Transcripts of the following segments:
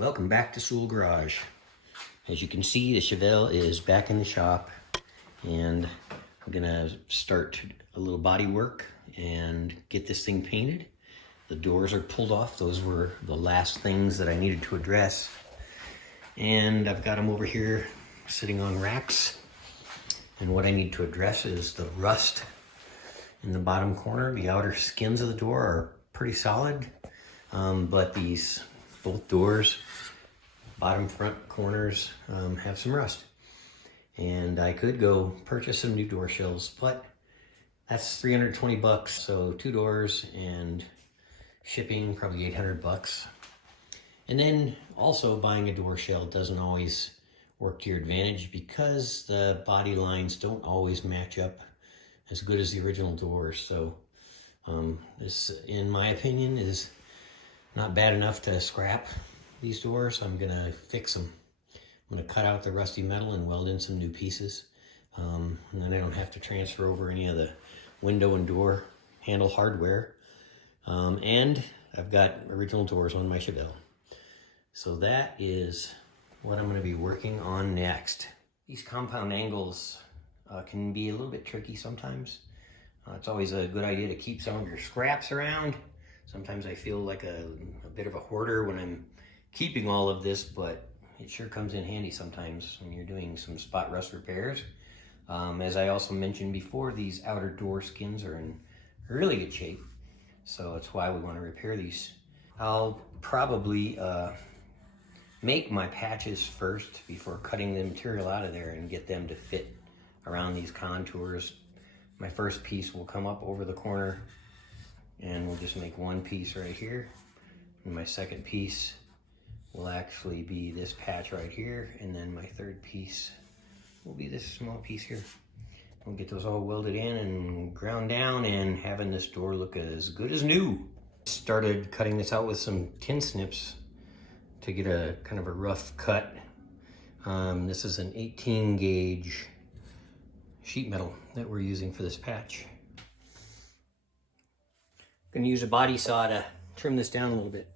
Welcome back to Soole Garage. As you can see, the Chevelle is back in the shop, and I'm gonna start a little body work and get this thing painted. The doors are pulled off. Those were the last things that I needed to address. And I've got them over here sitting on racks. And what I need to address is the rust in the bottom corner. The outer skins of the door are pretty solid, but both doors, bottom front corners, have some rust. And I could go purchase some new door shells, but that's 320 bucks. So 2 doors and shipping probably 800 bucks. And then also buying a door shell doesn't always work to your advantage because the body lines don't always match up as good as the original doors. So this, in my opinion, is not bad enough to scrap these doors. I'm gonna fix them. I'm gonna cut out the rusty metal and weld in some new pieces. And then I don't have to transfer over any of the window and door handle hardware. And I've got original doors on my Chevelle. So that is what I'm gonna be working on next. These compound angles can be a little bit tricky sometimes. It's always a good idea to keep some of your scraps around. Sometimes I feel like a bit of a hoarder when I'm keeping all of this, but it sure comes in handy sometimes when you're doing some spot rust repairs. As I also mentioned before, these outer door skins are in really good shape, so that's why we want to repair these. I'll probably make my patches first before cutting the material out of there and get them to fit around these contours. My first piece will come up over the corner, and we'll just make one piece right here. And my second piece will actually be this patch right here, and then my third piece will be this small piece here. We'll get those all welded in and ground down and having this door look as good as new. Started cutting this out with some tin snips to get a kind of a rough cut. This is an 18 gauge sheet metal that we're using for this patch. I'm gonna use a body saw to trim this down a little bit.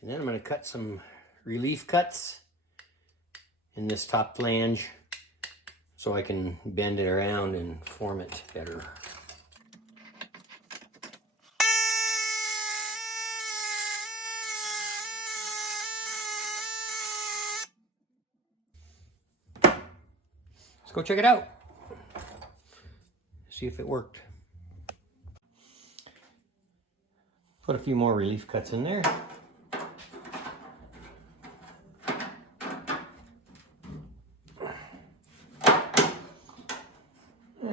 And then I'm going to cut some relief cuts in this top flange so I can bend it around and form it better. Let's go check it out. See if it worked. Put a few more relief cuts in there.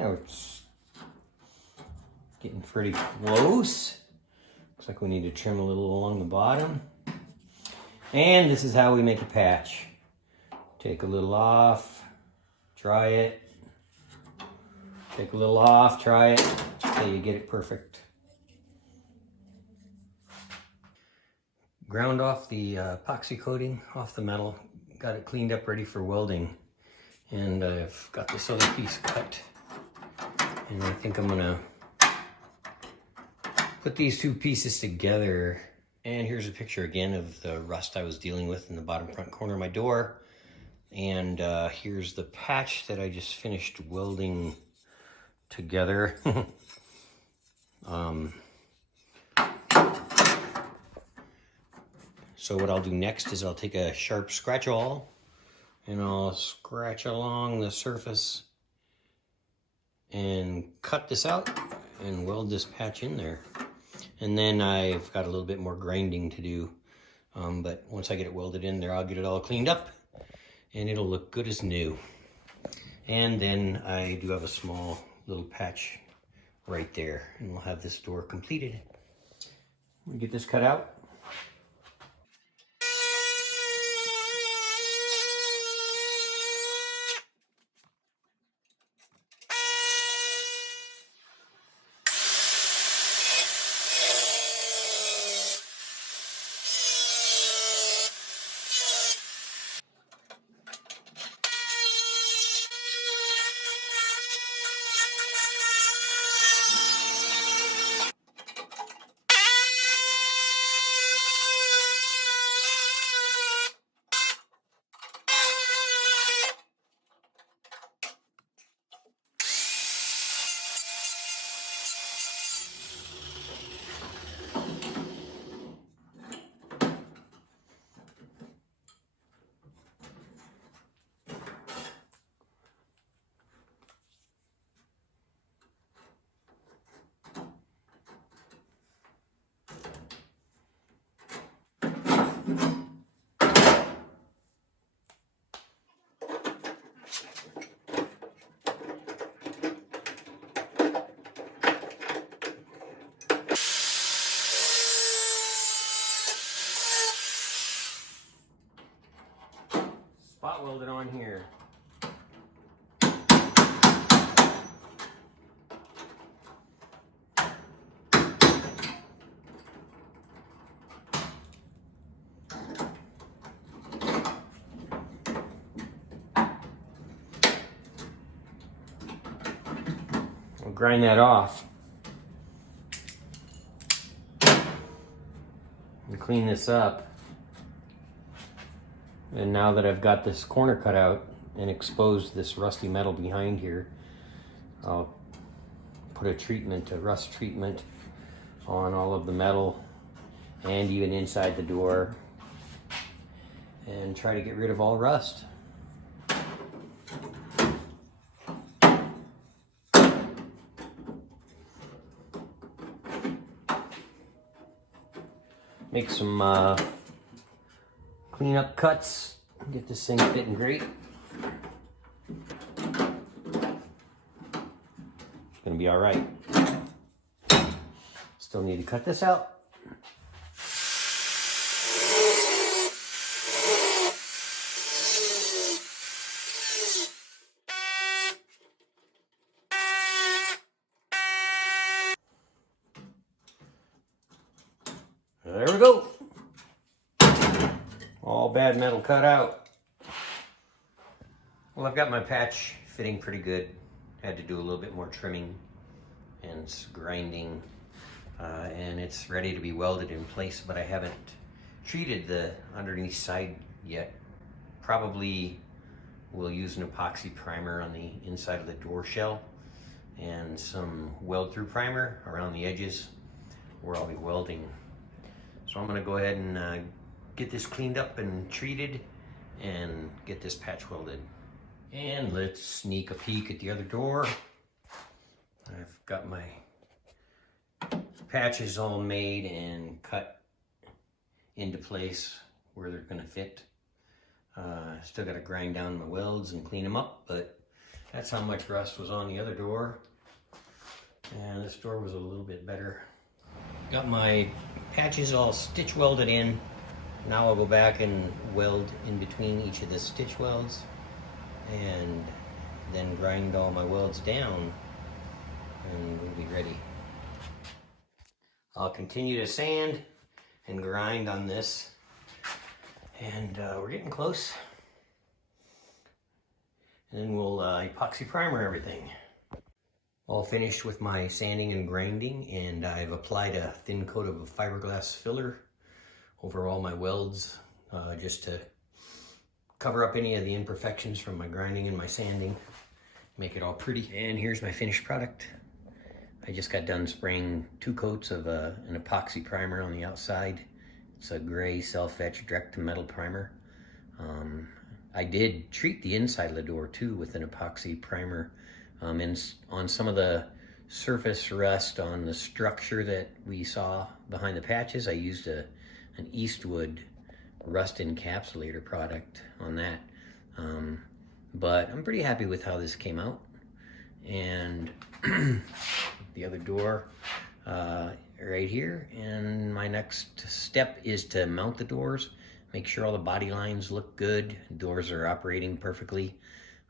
It's getting pretty close. Looks like we need to trim a little along the bottom. And this is how we make a patch. Take a little off, try it. Take a little off, try it, until you get it perfect. Ground off the epoxy coating off the metal. Got it cleaned up, ready for welding. And I've got this other piece cut. And I think I'm gonna put these two pieces together. And here's a picture again of the rust I was dealing with in the bottom front corner of my door. And here's the patch that I just finished welding together. So what I'll do next is I'll take a sharp scratch awl and I'll scratch along the surface and cut this out and weld this patch in there. And then I've got a little bit more grinding to do, but once I get it welded in there, I'll get it all cleaned up and it'll look good as new. And then I do have a small little patch right there, and we'll have this door completed. We'll get this cut out. spot weld it on here. We'll grind that off and clean this up. And now that I've got this corner cut out and exposed this rusty metal behind here, I'll put a rust treatment on all of the metal and even inside the door and try to get rid of all rust. Make some cleanup cuts, get this thing fitting great. It's gonna be all right. Still need to cut this out. There we go. All bad metal cut out. Well, I've got my patch fitting pretty good. Had to do a little bit more trimming and grinding, and it's ready to be welded in place, but I haven't treated the underneath side yet. Probably will use an epoxy primer on the inside of the door shell and some weld through primer around the edges where I'll be welding. So I'm going to go ahead and get this cleaned up and treated and get this patch welded. And let's sneak a peek at the other door. I've got my patches all made and cut into place where they're going to fit. Still got to grind down my welds and clean them up, but that's how much rust was on the other door. And this door was a little bit better. Got my patches all stitch welded in. Now I'll go back and weld in between each of the stitch welds and then grind all my welds down and we'll be ready. I'll continue to sand and grind on this, and we're getting close. And then we'll epoxy primer everything. All finished with my sanding and grinding, and I've applied a thin coat of a fiberglass filler over all my welds just to cover up any of the imperfections from my grinding and my sanding, make it all pretty. And here's my finished product. I just got done spraying 2 coats of an epoxy primer on the outside. It's a gray self-etch direct to metal primer. I did treat the inside of the door too with an epoxy primer. And on some of the surface rust on the structure that we saw behind the patches, I used an Eastwood rust encapsulator product on that. But I'm pretty happy with how this came out. And the other door right here. And my next step is to mount the doors, make sure all the body lines look good, doors are operating perfectly.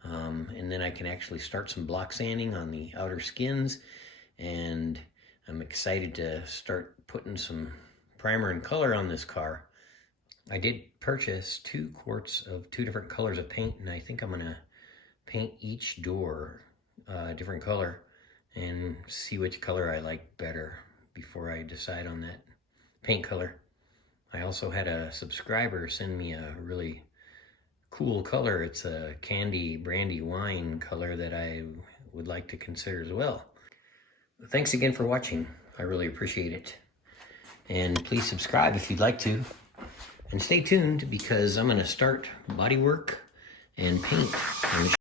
And then I can actually start some block sanding on the outer skins, and I'm excited to start putting some primer and color on this car. I did purchase 2 quarts of 2 different colors of paint, and I think I'm gonna paint each door a different color and see which color I like better before I decide on that paint color. I also had a subscriber send me a really cool color. It's a candy brandy wine color that I would like to consider as well. Thanks again for watching. I really appreciate it. And please subscribe if you'd like to. And stay tuned because I'm going to start body work and paint on the